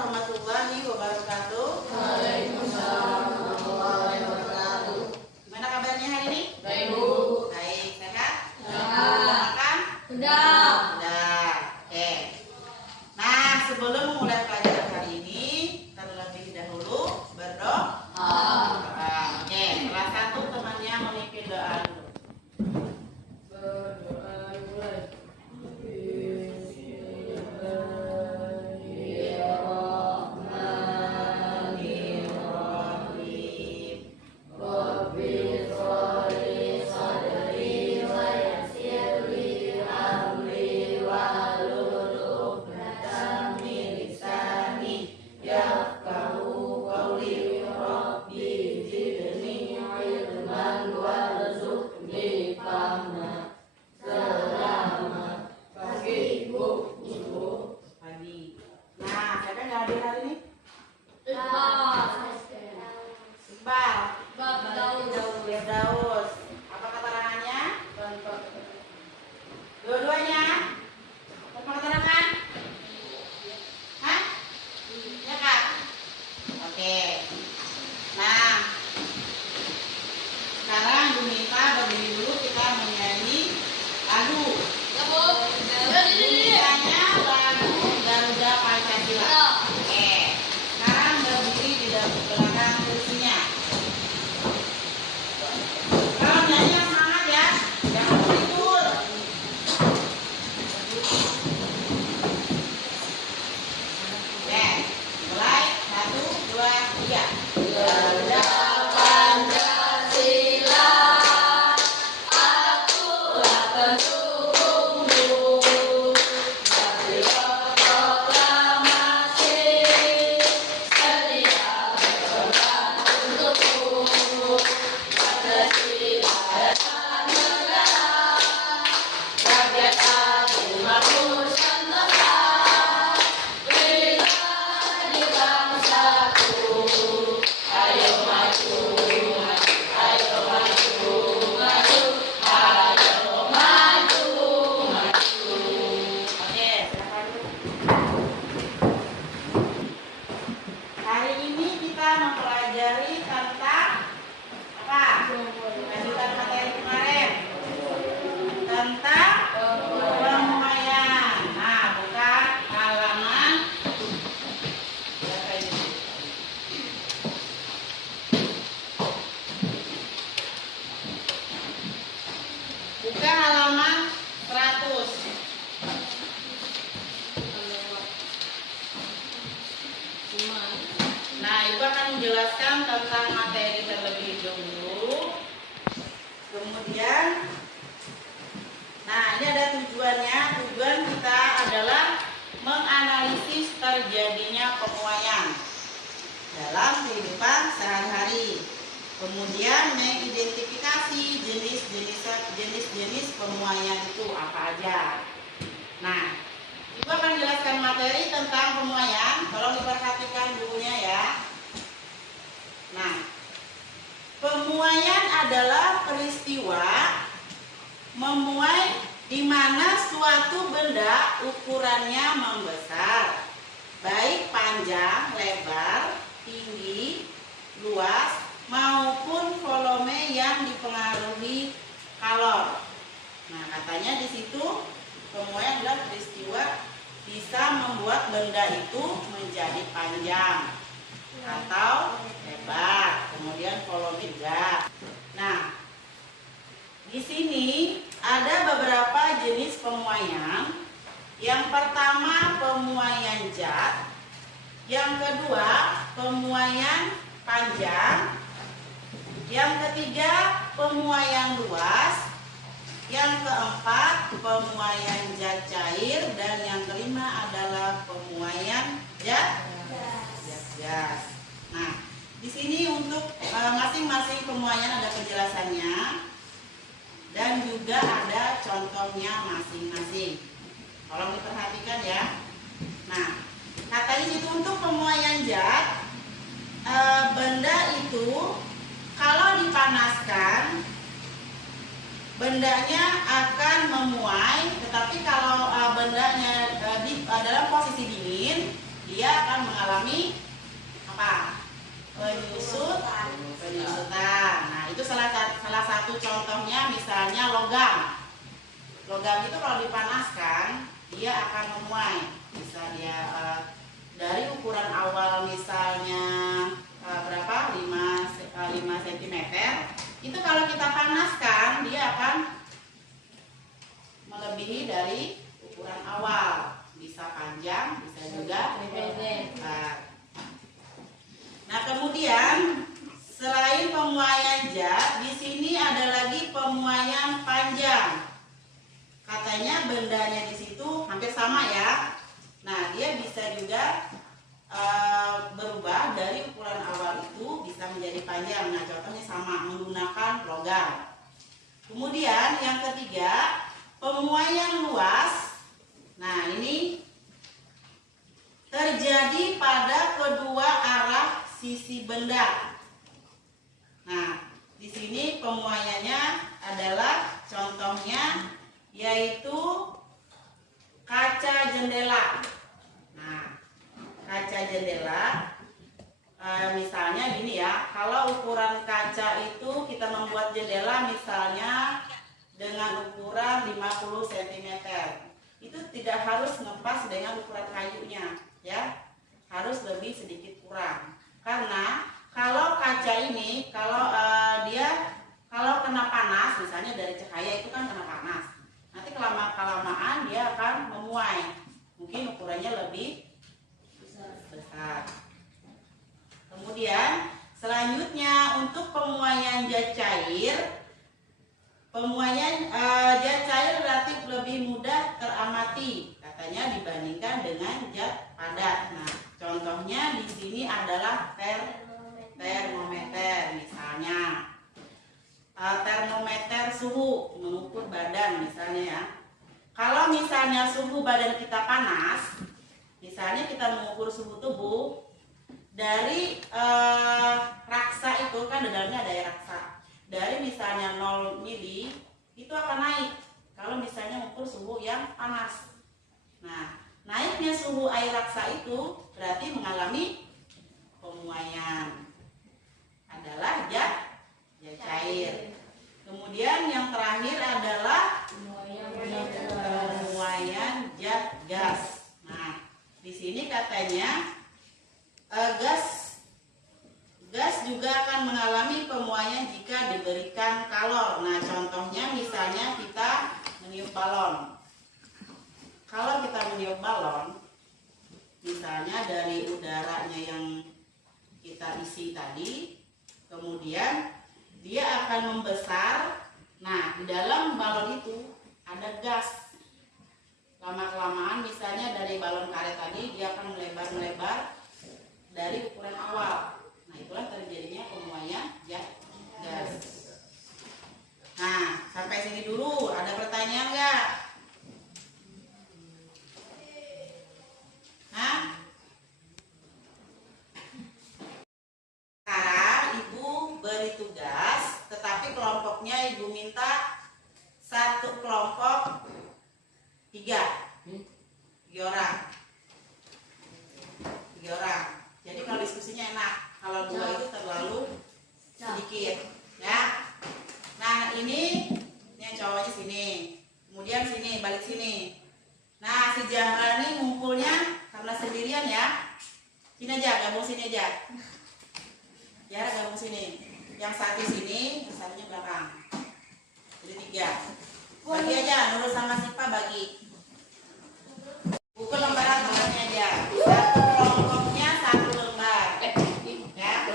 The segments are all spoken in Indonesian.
warahmatullahi wabarakatuh. Waalaikumsalam warahmatullahi wabarakatuh. Gimana kabarnya hari ini? Baik, Bu. Baik, sehat? Sehat. Udah makan? Sudah. Udah. Oke. Nah, sebelum memulai pelajaran hari ini, terlebih dahulu berdoa. Oke, kelas 1 temannya memimpin doa dulu. Berdoa mulai. Pagi. Nah, siapa yang hadir hari ini? Iqbal. Firdaus. Apa keterangannya? Dua-duanya? Apa keterangan? Hah? Ya kan? Oke. Nah, sekarang Bu Nita berdiri dulu, kita menyanyi lagu. Nyanyiannya lagu Garuda Pancasila. Oke. Sekarang berdiri di belakang kursinya. Kalau nyanyi semangat ya, jangan tidur. Oke, mulai 1, 2, 3. Garuda Pancasila, akulah pendukungmu. Garuda proklamasi, setia berkorban untukmu. Pancasila dasar negara, rakyat adil makmur sentosa. Berilah di bangsaku, ayo maju, ayo maju, maju, ayo maju, maju. Oke, silakan. Hari ini kita mempelajari tentang apa? Lanjutan materi kemarin. Tentang pemuaian. Nah, bukan halaman berapa ini? Buka halaman 100. Nah, Ibu akan menjelaskan tentang materi terlebih dahulu. Kemudian, nah ini ada tujuannya. Tujuan kita adalah menganalisis terjadinya pemuaian dalam kehidupan sehari-hari. Kemudian mengidentifikasi jenis-jenis pemuaian itu apa aja. Nah, Ibu akan jelaskan materi tentang pemuaian. Tolong diperhatikan bukunya ya. Nah, pemuaian adalah peristiwa memuai di mana suatu benda ukurannya membesar, baik panjang, lebar, tinggi, luas, maupun volume yang dipengaruhi kalor. Nah, katanya di situ pemuaian adalah peristiwa bisa membuat benda itu menjadi panjang atau lebar, kemudian volume juga. Nah, di sini ada beberapa jenis pemuaian. Yang pertama pemuaian zat, yang kedua pemuaian panjang, yang ketiga pemuaian luas, yang keempat pemuaian zat cair, dan yang kelima adalah pemuaian zat gas. Nah, di sini untuk masing-masing pemuaian ada penjelasannya dan juga ada contohnya masing-masing. Tolong diperhatikan ya. Nah, katanya itu untuk pemuaian zat, benda itu kalau dipanaskan bendanya akan memuai, tetapi kalau bendanya dalam posisi dingin dia akan mengalami apa? Penyusutan. Nah, itu salah satu contohnya, misalnya logam. Logam itu kalau dipanaskan dia akan memuai. Bisa dia dari ukuran awal misalnya berapa? 5 cm. Itu kalau kita panaskan dia akan melebihi dari ukuran awal. Bisa panjang, bisa juga lebar. Nah, kemudian selain pemuaian zat, di sini ada lagi pemuaian panjang. Katanya bendanya di situ hampir sama ya. Nah, dia bisa juga berubah dari ukuran awal itu bisa menjadi panjang. Nah, contohnya sama menggunakan logam. Kemudian yang ketiga, pemuaian luas. Nah, ini terjadi pada kedua arah sisi benda. Nah, di sini pemuaiannya adalah contohnya yaitu kaca jendela. Nah, kaca jendela misalnya gini ya, kalau ukuran kaca itu kita membuat jendela misalnya dengan ukuran 50 cm. Itu tidak harus ngepas dengan ukuran kayunya ya. Harus lebih sedikit kurang. Karena kalau kaca ini kalau kena panas, misalnya dari cahaya itu kan kena panas, nanti kelamaan dia akan memuai, mungkin ukurannya lebih besar. Kemudian selanjutnya untuk pemuaian zat cair, pemuaian zat cair relatif lebih mudah teramati katanya dibandingkan dengan zat padat. Nah, contohnya di sini adalah termometer misalnya. Termometer suhu mengukur badan misalnya ya. Kalau misalnya suhu badan kita panas, misalnya kita mengukur suhu tubuh dari raksa itu kan di dalamnya ada air raksa. Dari misalnya 0 mili itu akan naik kalau misalnya mengukur suhu yang panas. Nah, naiknya suhu air raksa itu berarti mengalami pemuaian, adalah zat cair. Kemudian yang terakhir adalah pemuaian zat gas. Nah, di sini katanya gas juga akan mengalami pemuaian jika diberikan kalor. Nah, contohnya misalnya kita meniup balon. Kalau kita meniup balon, misalnya dari udaranya yang kita isi tadi, kemudian dia akan membesar. Nah, di dalam balon itu ada gas. Lama-kelamaan misalnya dari balon karet tadi dia akan melebar dari ukuran awal. Nah, itulah terjadinya pemuaian zat gas. Nah, sampai sini dulu. Ada pertanyaan nggak? Hah? Sekarang Ibu beri tugas, tetapi kelompoknya Ibu minta satu kelompok 3 orang. 3 orang. Jadi kalau diskusinya enak. Kalau 2 itu terlalu sedikit, ya. Nah, ini yang cowoknya sini. Kemudian sini, balik sini. Nah, si Zahra ini ngumpulnya karena sendirian ya. Sini aja, gabung sini aja. Ya, gabung sini. Yang satu sini, yang satunya belakang. Jadi 3. Bagi aja, Nurul sama Sipa bagi. Buku lembaran tengahnya aja. Satu kelompoknya 1 lembar. Ya.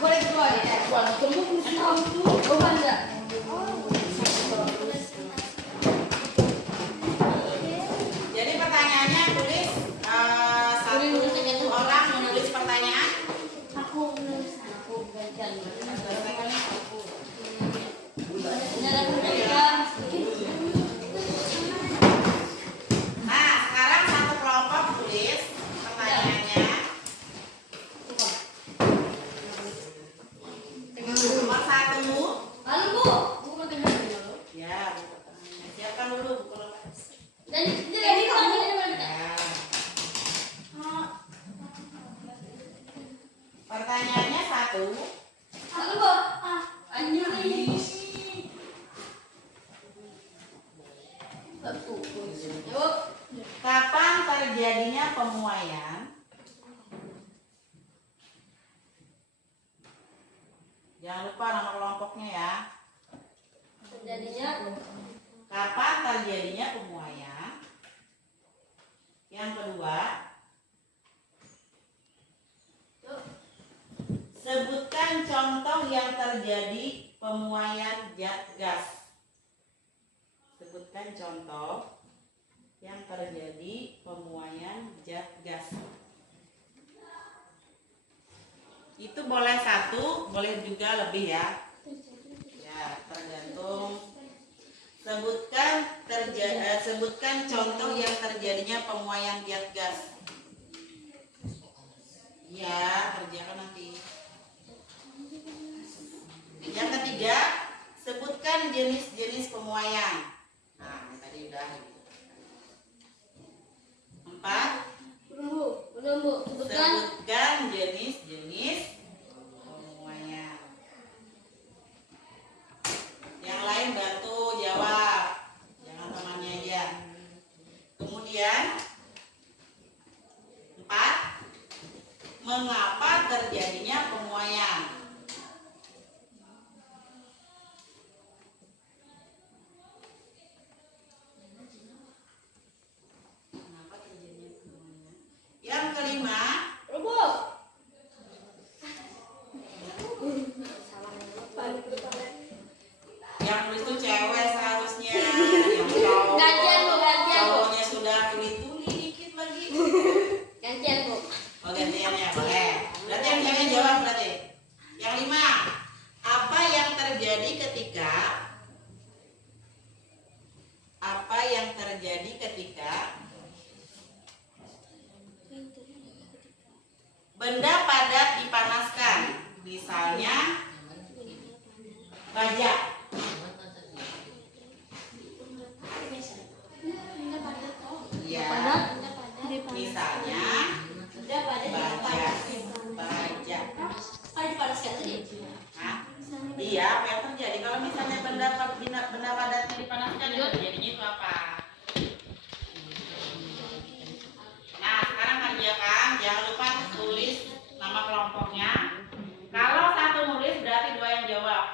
Boleh keluar ya? Bukan enggak? Jadi pertanyaannya tulis satu orang menulis pertanyaan. Aku gantian. Nah, sekarang satu kelompok tulis pertanyaannya. Nomor 1. Lalu Bu, buku pertanyaan dulu. Ya, buku pertanyaan. Siapkan dulu buku lembar. Dan ini kan ini mana? Ya. Yuk. Kapan terjadinya pemuaian? Jangan lupa nama kelompoknya ya. Terjadinya Kapan terjadinya pemuaian? Yang kedua, yuk. sebutkan contoh yang terjadi pemuaian zat gas. Sebutkan contoh yang terjadi pemuaian zat gas. Itu boleh satu, boleh juga lebih ya. Ya, tergantung. Sebutkan contoh yang terjadinya pemuaian zat gas. Ya, kerjakan nanti. Yang ketiga, sebutkan jenis-jenis pemuaian. Nah, tadi udah. 4. Belum, Bu. Sebutkan jenis-jenis pemuaian. Yang lain bantu jawab, jangan temannya aja. Kemudian 4. Mengapa terjadinya pemuaian? Mengapa terjadinya pemuaian? Yang kelima, yang nulis itu cewek seharusnya. Yang cowok, Gantian, Bu, gantian, Bu. cowoknya sudah tuli-tuli dikit lagi. Gantian, Bu. Oh, gantian ya, boleh. Berarti yang cewek jawab berarti. Yang 5. Apa yang terjadi ketika benda padat dipanaskan? Misalnya baja. Ya, misalnya baja. Hah? Iya, apa yang terjadi kalau misalnya benda padatnya dipanaskan, yang terjadinya itu apa? Nah, sekarang kerjakan. Jangan lupa tulis nama kelompoknya. Kalau satu nulis berarti 2 yang jawab.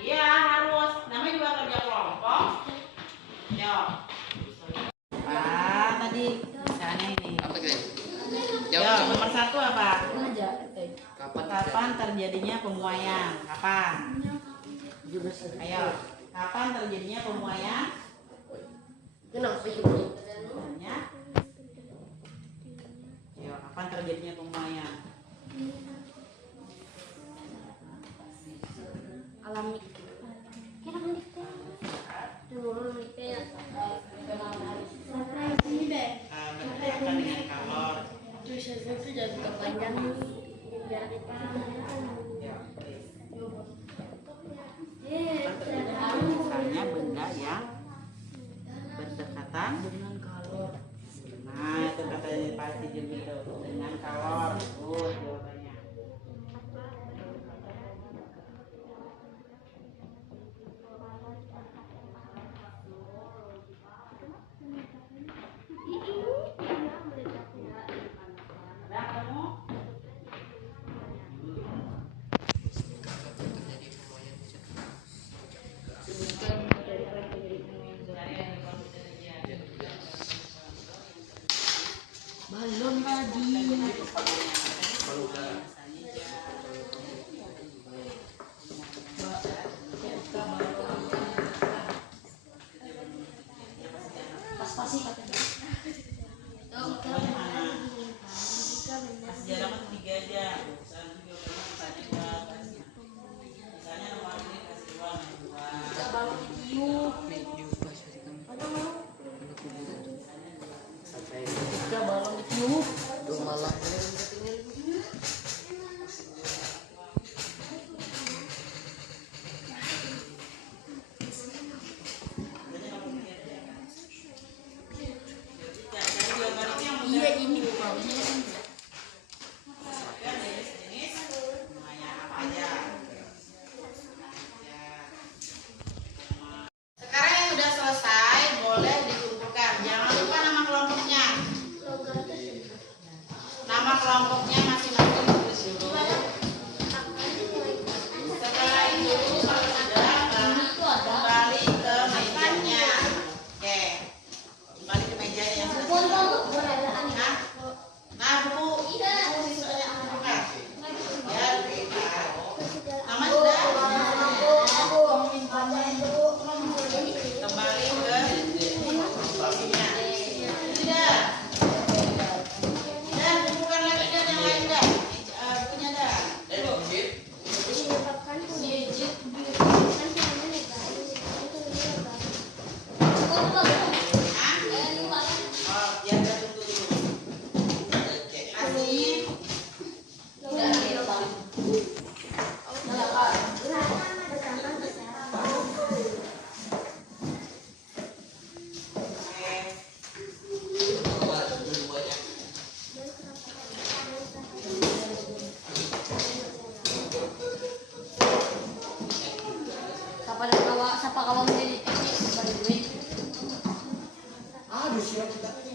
Iya, harus. Namanya juga kerja kelompok. Yuk. Tadi misalnya ini. Apa guys? Yo, nomor 1 apa? Kapan? Kapan terjadinya pemuaian? Kapan? Ayo. Kapan terjadinya pemuaian? Misalnya. Ayo, kapan terjadinya pemuaian? Alami. Berkaitan dengan kalor. Ya, please. Misalnya benda yang berdekatan dengan kalor. Nah, itu katanya pasti itu dengan kalor. Jawabannya. Udah ketemu? Balon tadi. Pas-pasi katanya. Sejarah kan 3 aja. Misalnya nomor ini kasih uang 2. Balon tiup. Balon tiup. Malam. Jadi jawaban itu yang Iya ini bukan. siap kita.